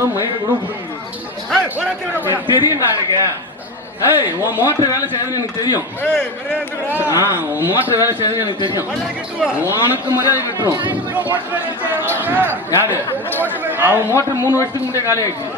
இருந்தாலும் மயிறு கூட தெரியும் எனக்கு. ஏய், உன் மோட்டர் வேலை செய்யறது எனக்கு தெரியும். உன் மோட்டர் வேலை செய்யறது எனக்கு தெரியும். உனக்கு மரியாதை கிட்டுரும். யாரு அவன் மோட்டர் 3 வருஷத்துக்கு முன்னாடி காலி ஆயிடுச்சு.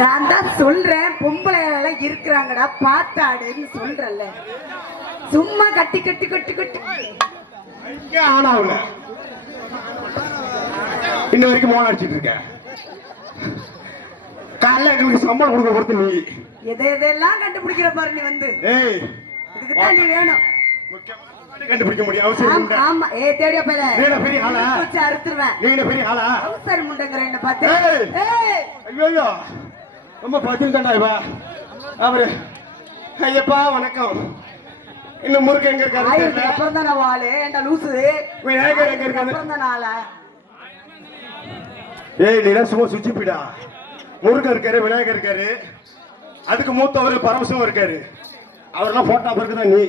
நான் தான் சொல்றேன், பொம்பளை எல்லாம் இருக்கிறாங்கடா பாத்தாடுன்னு சொல்றல. சும்மா கட்டி கட்டி கட்டி கட்டி ஆனாவுல இன்ன வரைக்கும் மோன அடிச்சிட்டு இருக்க. காலைல எங்களுக்கு சம்பளம் கொடுக்க பொறுத்து நீ எதெல்லாம் கண்டுபிடிக்கிற பாரு. நீ வந்து இதுக்குதான் நீ வேணும். கண்டுபிடிக்க முடியும் அவசியம். ஆமா, தேடியா போல பெரிய ஆளா அறுத்துருவேன். நீங்க பெரிய ஆளா அவசரம் முண்டங்கிற என்ன பார்த்து. ஐயோ ரொம்ப பத்திருக்கா இவா. அவரு ஐயப்பா வணக்கம். இன்னும் முருகன் எங்க இருக்காரு? அப்புறம் தான் வாழு ஏண்டா லூசு. விநாயகர் எங்க இருக்காரு? அப்புறம் தான் நாளா. ஏய் நீ சும்மா சுச்சி போயிடா. முருகன் இருக்காரு, விநாயகர் இருக்காரு, அதுக்கு மூத்தவர் பரமசிவம் இருக்காரு. அவரெல்லாம் போட்டா பிறகுதான் நீ.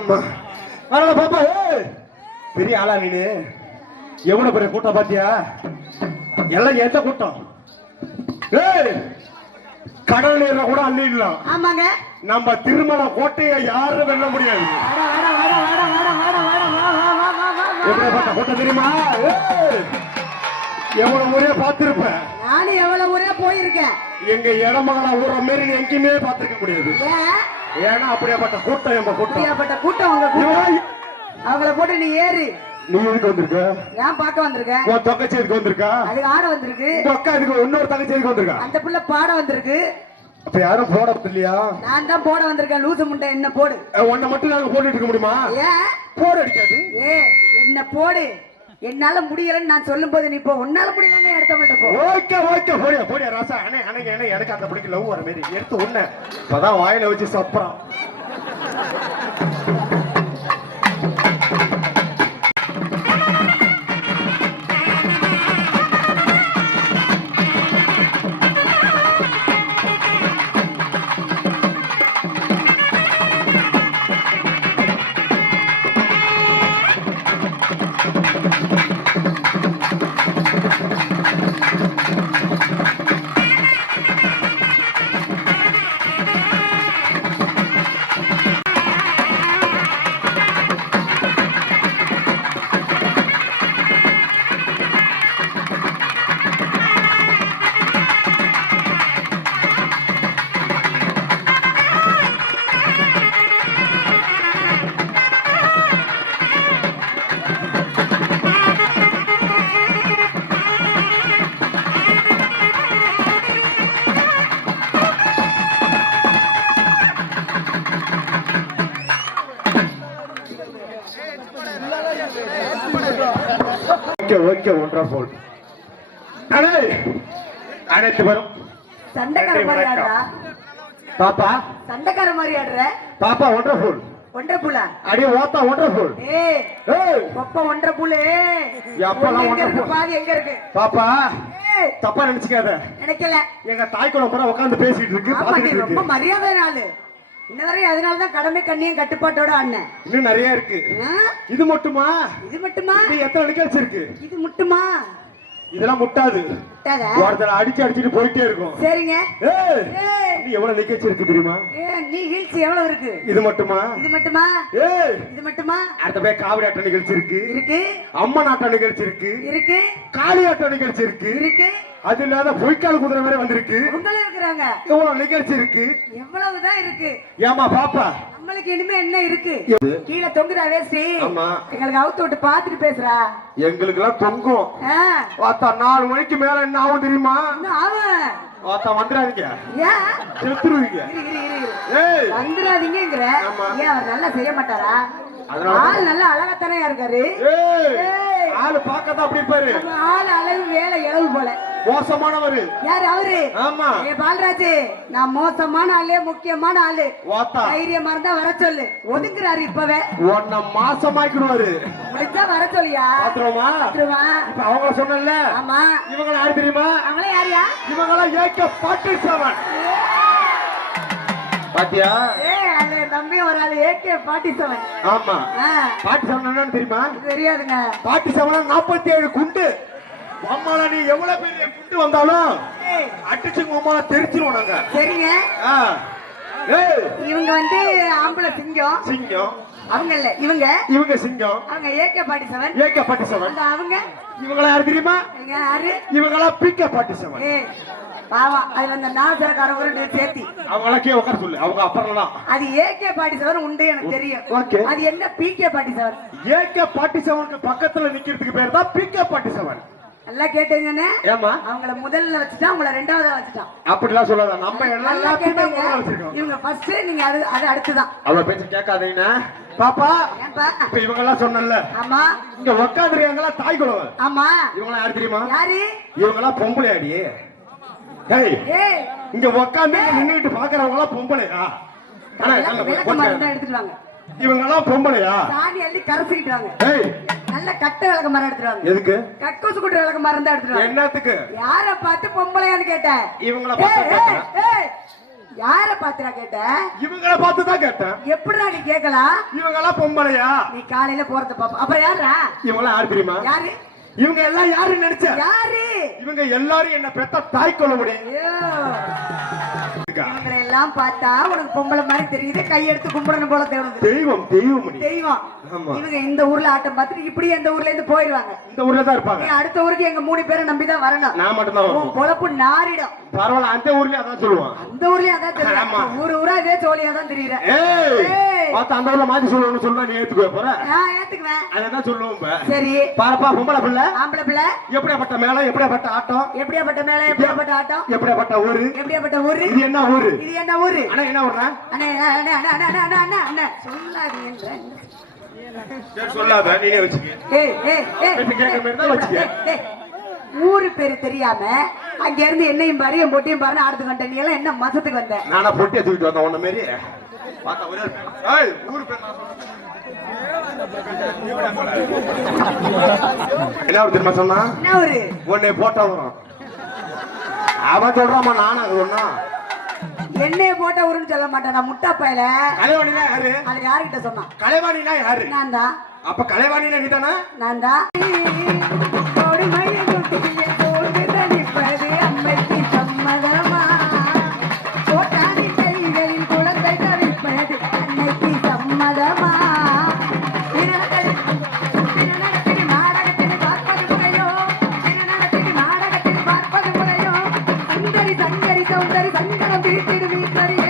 ஆமா வரல பாப்பா. பெரிய ஆளா நீனு. எவ்வளவு பெரிய கூட்டம் பாத்தியா? எல்லாம் எந்த கூட்டம்? கடல் நீர்ல கூட அள்ளிடலாம். ஆமாங்க, நம்ம திருமண கோட்டையை யாரும் வெல்ல முடியாது. கூட்டம் தெரியுமா? எவ்வளவு முறையா பார்த்திருப்ப. நானும் எவ்வளவு முறையா போயிருக்கேன். எங்க இடமகனா ஊற மாரி எங்கேயுமே பார்த்திருக்க முடியாது. ஏன்னா அப்படியாப்பட்ட கூட்டம். எங்க கூட்டம் அவங்கள போட்டு நீ ஏறு. நீ எதுக்கு வந்திருக்க? நான் பார்க்க வந்திருக்கேன். உன் தங்கச்சி எதுக்கு வந்திருக்கா? அது ஆட வந்திருக்கு. உங்க அக்கா எதுக்கு? இன்னொரு தங்கச்சி எதுக்கு வந்திருக்கா? அந்த புள்ள பாட வந்திருக்கு. அப்ப யாரும் போட இல்லையா? நான் தான் போட வந்திருக்கேன். லூசு முண்டை என்ன போடு. உன்னை மட்டும் நாங்க போட்டுட்டு இருக்க முடியுமா? ஏன் போட அடிக்காது? என்ன போடு. என்னால முடியலன்னு நான் சொல்லும் போது நீ போ. உன்னால முடியலன்னு எடுத்தவங்கள்ட்ட போ. ஓகே ஓகே போடியா போடியா ராசா. அண்ணே அண்ணே அண்ணே எனக்கு அந்த பிடிக்க லவ் வர மாதிரி எடுத்து உன்ன இப்பதான் வாயில வச்சு சப்புறான். Okay wonderful. அனைத்து வரும் சண்டைக்கார மாதிரி ஆடுறா பாப்பா. சண்டைக்கார மாதிரி ஆடுற பாப்பா. ஒண்டர்ஃபுல் ஒன்றரை அடியே ஓத்தா ஒண்டர்ஃபுல். ஒப்ப ஒன்றரை புல்லு பாதி எங்க இருக்கு பாப்பா? தப்பா நினைச்சுக்காத. நினைக்கல. எங்க தாய் குளம் பூரா உட்காந்து பேசிட்டு இருக்கு. ரொம்ப மரியாதை நாள் இன்ன வரையும். அதனாலதான் கடமை கண்ணியும் கட்டுப்பாட்டோட அண்ணன். இன்னும் நிறைய இருக்கு. இது மட்டுமா? இது மட்டுமா? எத்தனை நிகழ்ச்சி இருக்கு? இது மட்டுமா? இதெல்லாம் முட்டாது. ஒருத்தர் அடிச்சு அடிச்சுட்டு போயிட்டே இருக்கும். சரிங்க. நீ எவ்வளவு நிகழ்ச்சி இருக்கு தெரியுமா? நீ ஹில்ஸ் எவ்வளவு இருக்கு? இது மட்டுமா? இது மட்டுமா? இது மட்டுமா? அடுத்த போய் காவடி ஆட்ட நிகழ்ச்சி இருக்கு. இருக்கு. அம்மன் ஆட்ட நிகழ்ச்சி இருக்கு. இருக்கு. காளி ஆட்ட நிகழ்ச்சி இருக்கு. இருக்கு. அது இல்லாத பொய்க்கால் குதிரை வேற வந்திருக்கு. உங்களே இருக்கிறாங்க. எவ்வளவு நிகழ்ச்சி இருக்கு. எவ்வளவுதான் இருக்கு. ஏமா பாப்பா நம்மளுக்கு இனிமே என்ன இருக்கு. கீழே தொங்குதா வேஸ்டி. ஆமா. எங்களுக்கு அவுத்து விட்டு பாத்துட்டு பேசுறா. எங்களுக்கு எல்லாம் தொங்கும். வாத்தா 4 மணிக்கு மேல என்ன ஆகும் தெரியுமா? ஆவன் வாத்தா வந்துடாதீங்க. ஏன் செத்துருவீங்க. ஏய் வந்துடாதீங்கிற. ஏன் அவர் நல்லா செய்ய மாட்டாரா? ஆள் நல்லா அழகாத்தானே இருக்காரு. ஆளு பாக்கதான் அப்படி இருப்பாரு. ஆள் அளவு வேலை இளவு போல மோசமானவரு. யாரு அவரு? ஆமா. ஏ பால்ராஜ், நான் மோசமான ஆளு, முக்கியமான ஆளு. வாத்தா தைரியமா இருந்தா வர சொல்லு. ஒதுக்குறாரு இப்பவே. உன்னை மாசமாக்கிடுவாரு. முடிச்சா வர சொல்லியா? பாத்துருமா? இப்ப அவங்கள சொன்னல. ஆமா. இவங்கள யாரு தெரியுமா? அவங்கள யாரியா? இவங்கள AK-47. பாத்தியா? அது தம்பி ஒரு ஆளு AK-47. ஆமா. 47 என்னன்னு தெரியுமா? தெரியாதுங்க. 47 47 குண்டு. அம்மால நீ எவ்வளவு பெரிய குண்டு வந்தாலும் அடிச்சு அம்மால தெரிச்சிருவோம் நாங்க. சரிங்க. ஏய் இவங்க வந்து ஆம்பளை சிங்கம். சிங்கம். அவங்க இல்ல இவங்க. இவங்க சிங்கம். அவங்க AK-47. AK-47. அவங்க இவங்கள யாரு தெரியுமா? யாரு? இவங்கள PK-47. பாவம். அதுல அந்த நாசரக்காரங்க சேர்த்தி அவங்களுக்கே உட்கார சொல்லு. அவங்க அப்புறம் தான். அது AK-47 உண்டு எனக்கு தெரியும். ஓகே. அது என்ன PK-47? AK-47க்கு பக்கத்துல நிக்கிறதுக்கு பேர் தான் PK-47. நல்லா கேட்டீங்கன்னு. ஏமா? அவங்கள முதல்ல வச்சுட்டான், உங்களை ரெண்டாவதா வச்சுட்டான். அப்படிலாம் சொல்லாத. நம்ம எல்லாம் கேட்டீங்க. இவங்க ஃபர்ஸ்ட், நீங்க அது அடுத்துதான். அவ பேச்சு கேட்காதீங்க பாப்பா. ஏன்பா? இப்ப இவங்க எல்லாம் சொன்னல. ஆமா. இங்க உட்காந்துருக்காங்களா தாய் குலவர். ஆமா. இவங்க யாரு தெரியுமா? யாரு? இவங்க எல்லாம் பொம்பளை அடி. ஏய் இங்க உட்காந்து நின்னுட்டு பாக்குறவங்க எல்லாம் பொம்பளையா? எடுத்துட்டு வாங்க. இவங்க எல்லாம் பொம்பளையா? சாணி அள்ளி கரைச்சிட்டு வாங்க. ஏய் நல்ல கட்ட விளக்க மரம் எடுத்துட்டு வாங்க. எதுக்கு? கக்கூசு குட்ட விளக்க மரம் தான் எடுத்துட்டு வாங்க. என்னத்துக்கு? யார பார்த்து பொம்பளையான்னு கேட்டேன். இவங்கள பார்த்து. யார பார்த்துடா கேட்டேன்? இவங்கள பார்த்து தான் கேட்டேன். எப்படிடா நீ கேட்கலாம்? இவங்க எல்லாம் பொம்பளையா? நீ காலையில போறத பாப்பா. அப்புறம் யாரா? இவங்க எல்லாம் யாரு தெரியுமா? யாரு? இவங்க எல்லாம் யாரு நினைச்ச? யாரு? இவங்க எல்லாரும் என்ன பெத்த தாய் கொள்ள முடியும். இவங்களை எல்லாம் பார்த்தா உனக்கு பொம்பளை மாதிரி தெரியுது. கையெடுத்து கும்பிடணும் போல தோணுது. தெய்வம் தெய்வம் தெய்வம். இவங்க இந்த ஊர்ல ஆட்டம் பார்த்துட்டு இப்படியே இந்த ஊர்ல இருந்து போயிடுவாங்க. இந்த ஊர்ல தான் இருப்பாங்க. அடுத்த ஊருக்கு எங்க 3 பேரை நம்பிதான் வரணும். நான் மட்டும் தான். பொழப்பு நாரிடும். பரவாயில்ல. அந்த ஊர்லயே அதான் சொல்லுவான். அந்த ஊர்லயே அதான் தெரியும். ஊரா இதே ஜோலியா தான் தெரியுறேன். அந்த ஊர்ல மாத்தி சொல்லணும்னு சொன்னா நீ ஏத்துக்குவே போற? நான் ஏத்துக்குவேன். அதான் சொல்லுவோம். சரி பாருப்பா பொம்பளை பிள்ளை ஆம்பளை பிள்ளை எப்படியாப்பட்ட மேளம், எப்படியாப்பட்ட ஆட்டம், எப்படியாப்பட்ட மேளம், எப்படியாப்பட்ட ஆட்டம், எப்படியாப்பட்ட ஊரு, எப்படியாப்பட்ட ஊரு. இது என்ன ஊரு? இது என்ன ஊரு? அண்ணா என்ன ஊர்னா? அண்ணா அண்ணா அண்ணா அண்ணா அண்ணா அண்ணா சொல்லாதீங்க. சொல்லாத நீயே வச்சுக்க. ஏய் ஏய் ஏய் ஊரு பேரு தெரியாம அங்க இருந்து என்னையும் பாரு என் பொட்டியும் பாரு ஆடுத்து கண்ட. நீ எல்லாம் என்ன மாசத்துக்கு வந்த? நானா பொட்டியை தூக்கிட்டு வந்தேன் உன்ன மாரி. பாத்தா ஒரே ஏய் ஊரு பேர் நான் சொல்றேன். என்ன ஊரு தெரியுமா சொன்னா? என்ன ஊரு? உன்னை போட்டா வரும். அவன் சொல்றாமா நானா அது ஒண்ணா? என்னைய போட்ட ஊருன்னு சொல்ல மாட்டேன். நான் முட்டா பயல. கலைவாணினா யாரு? அது யாருகிட்ட சொன்னா? கலைவாணினா யாரு? நான் தான். அப்ப கலைவாணினா நீதானா? நான் தான். அம்மைக்கு சம்மதமா கோட்டானி கைகளில் குழந்தை தவிப்பது அன்னைக்கு சம்மதமா. சங்கரி சௌந்தரி சங்கரம் திருத்திடுவி சரியே.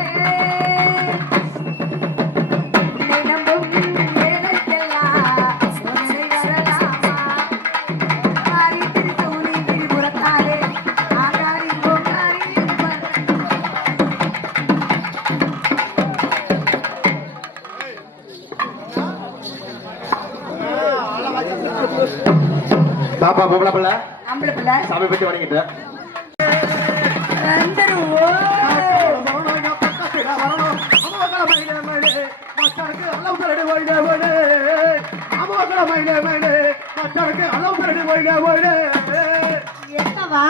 பாப்பா பொம்பளை பிள்ளை ஆம்பளை பிள்ளை சாமி பத்தி வணங்கிட்டு என்னவா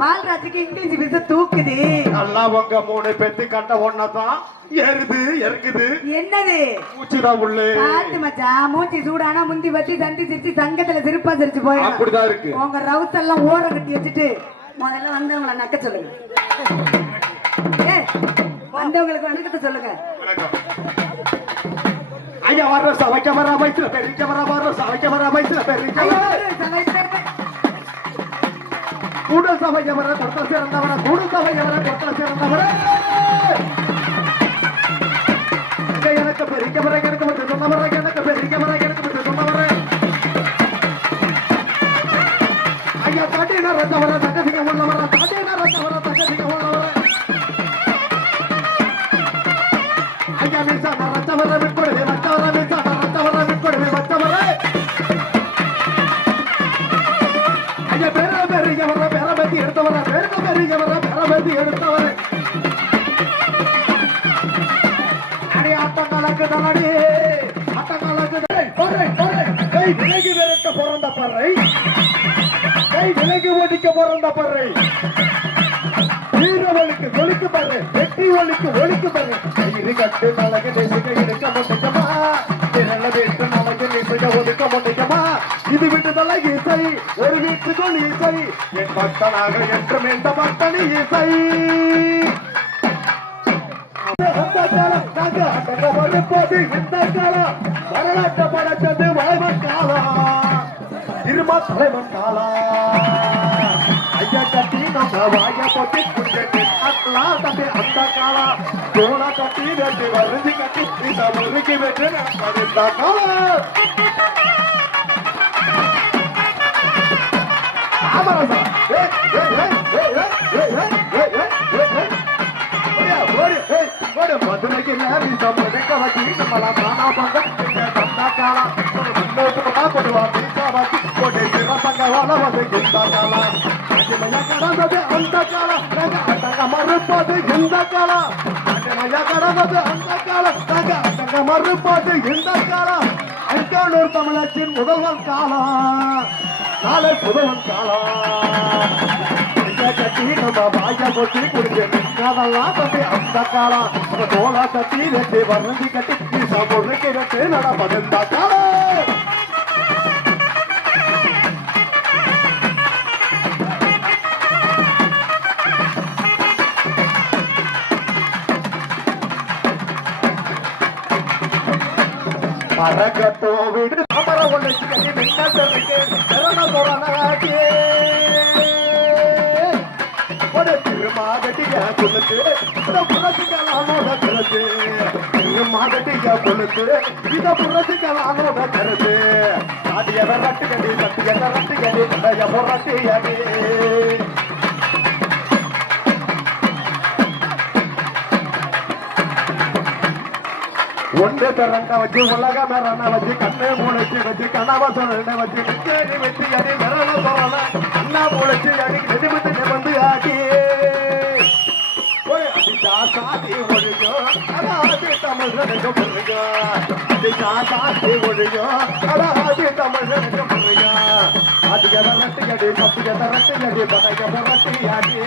பால்ராஜுக்கு இங்கிலீஷ் பேச தூக்குது. நல்லா உங்க 3 பேத்து கண்ட ஒன்னதான் ஏறுது இறக்குது. என்னது? மூச்சுதான் உள்ளே. பாத்து மச்சான், மூச்சு சூடானா முந்தி பத்தி சண்டி சிரிச்சு சங்கத்துல சிரிப்பா சிரிச்சு போயிடும். அப்படிதான் இருக்கு. உங்க ரவுத் எல்லாம் ஓர கட்டி வச்சுட்டு முதல்ல வந்தவங்களை நக்க சொல்லுங்க. வந்தவங்களுக்கு வணக்கத்தை சொல்லுங்க. ஐயா வர்ற சவைக்க வர வயசுல பெரிய வர சவைக்க வர வயசுல பெரிய சபையவரை கொடுத்த சிறந்தவரை கூடு சபையவரை கொடுத்த சிறந்தவரை எனக்கு பெரியவரை எனக்கு வந்து சொன்னவரை எனக்கு பெரியவரை எனக்கு வந்து சொன்னவரை ஐயா தாட்டின ரத்தவரை தகசிங்க உள்ளவரை தாட்டின ரத்தவரை தகசிங்க உள்ளவரை ஐயா மின்சார ரத்தவரை விட்கொடுவே வச்சவரை மின்சார ரத்தவரை விட்கொடுவே வச்சவரை ஐயா பெரியவரை பெறபதி எடுத்தவரை பெரியவரை பெறபதி எடுத்தவரை ஆட்டங்களுக்கு கை விலகி விரட்ட பிறந்த பறவை கை விலகி ஒடிக்க பிறந்த பறவை வீரவழிக்கு ஒழிக்கு பறவை வெற்றி ஒழிக்கு ஒழிக்கு பறவை கயிறு கட்டு நலகு நெசுக எடுக்க முடியுமா திரள வீட்டு நலகு நெசுக ஒதுக்க முடியுமா இது விட்டுதல்ல இசை ஒரு வீட்டுக்குள் இசை என் பக்தனாக என்றும் எந்த பக்தனி இசை வரலாற்று படைத்தது வாழ்வன் காலம் திரும்ப தலைவன் காலம் ஐயா கட்டி நம்ம வாய போட்டி குஞ்சலாம் தம்பி அந்த காலம் தோணா கட்டி ரெண்டு வருதி கட்டி இந்த முறுக்கி வென்று இந்த காலம் ஆமரசா மதுரைக்கு மதுரைக்க வச்சு நம்மளா தானா பங்க தந்தா காலா முன்னோட்டுமா கொடுவா பீசா வச்சு கொண்டே சிறப்பங்க வாழ வந்து இந்த காலா கடந்தது அந்த காலம் நாங்க மறுப்பது இந்த காலம் கடந்தது அந்த காலம் நாங்க மறுப்பது இந்த காலம் அஞ்சலூர் தமிழச்சின் முதல்வன் காலம் நாளை புதவன் காலம் கட்டி நம்ம வாய கொட்டி குடிக்கலாம் தம்பி அந்த காலம் தோலா கட்டி ரெண்டு வறந்தி கட்டி சமுறைக்கு ரெண்டு நடப்பது காலம் பறக்கத்தோ வீடு அமர ஒன்றைக்கு கட்டி மின்னலுக்கு திறன தோரணாக்கே திருமாகட்டிய கொளுத்து புரட்சிகளானோட கருத்து திருமாகட்டிய கொளுத்து இத புரட்சிகளானோட கருத்து அடிய ரட்டு கடி சட்டிய ரட்டு கடி படைய புரட்டியடி ஒன்று பிறந்த வச்சு உலக மெரண வச்சு கண்ணு மூளைச்சு வச்சு கனவ சொல்ல வச்சு நிச்சயி வச்சு அடி மெரண சொல்லல கண்ணா மூளைச்சு அடி நெடுமிட்டு நிமிந்து ஆக்கி சாதி ஒழியோ அடாதி தமிழனுக்கு முருகா சாதி ஒழியோ அடாதி தமிழனுக்கு முருகா அதிக ரட்டு கடி பத்திய ரட்டு கடி பதைய புரட்டி ஆடி